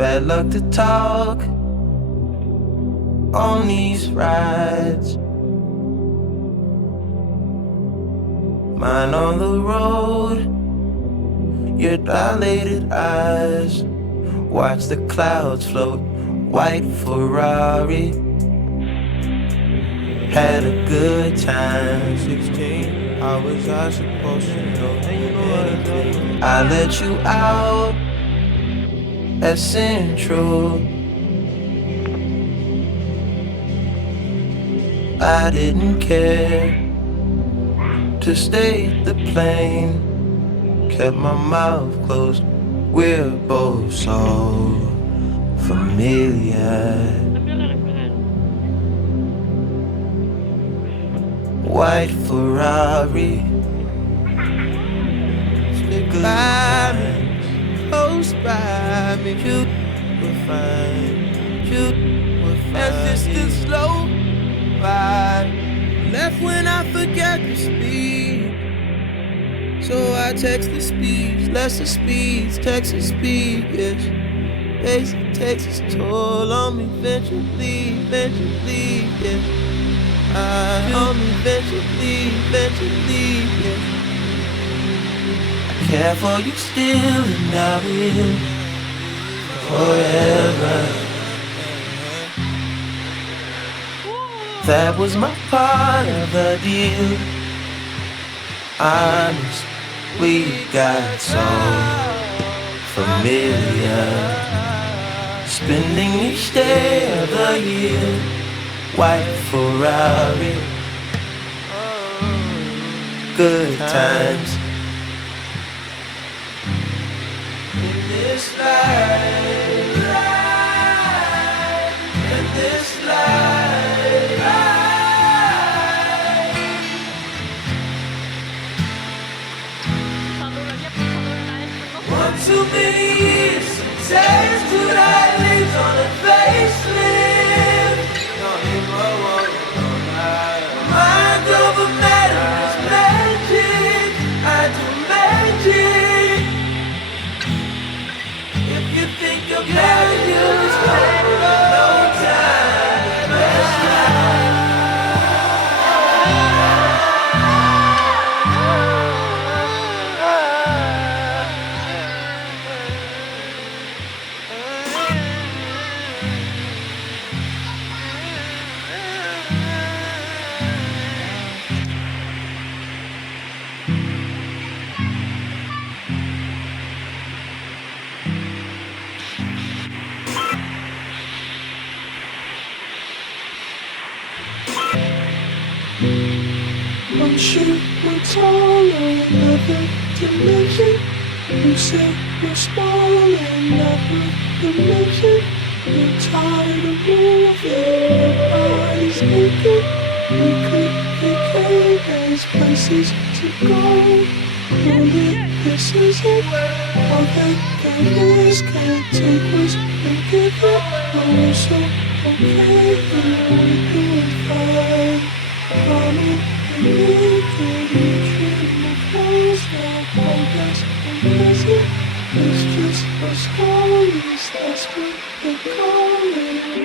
Bad luck to talk on these rides. Mine on the road, your dilated eyes. Watch the clouds float, white Ferrari. Had a good time. 16, how was I supposed to know anything? I let you out at Central. I didn't care to stay the plane. Kept my mouth closed. We're both so familiar. White Ferrari. Stick by me, close by me. You will find, you will find. As distance slow by. Left when I forgot to speed, so I text the speeds, lesser speeds, Texas speed, yes. Basic Texas toll on me eventually, yes. On me eventually, yes. I care for you still and I will forever. That was my part of the deal. Honest, we got so familiar. Spending each day of the year. White Ferrari. Good times. In this life, in this life. Too many years, tattooed eyelids on a facelift. Mind over matter is magic. I do magic. If you think about it, you'll discover no time. That's right. One shoot, one taller, another dimension. You say we're smaller, another dimension. You're tired of moving, your eyes aching. We could vacate, there's places to go. Only this is it, all that is. Can't take what's been given. Oh, we're so okay, and we're doing fine. Mommy, we can keep my clothes now. Focus and present. It's just a story. That's what they call it.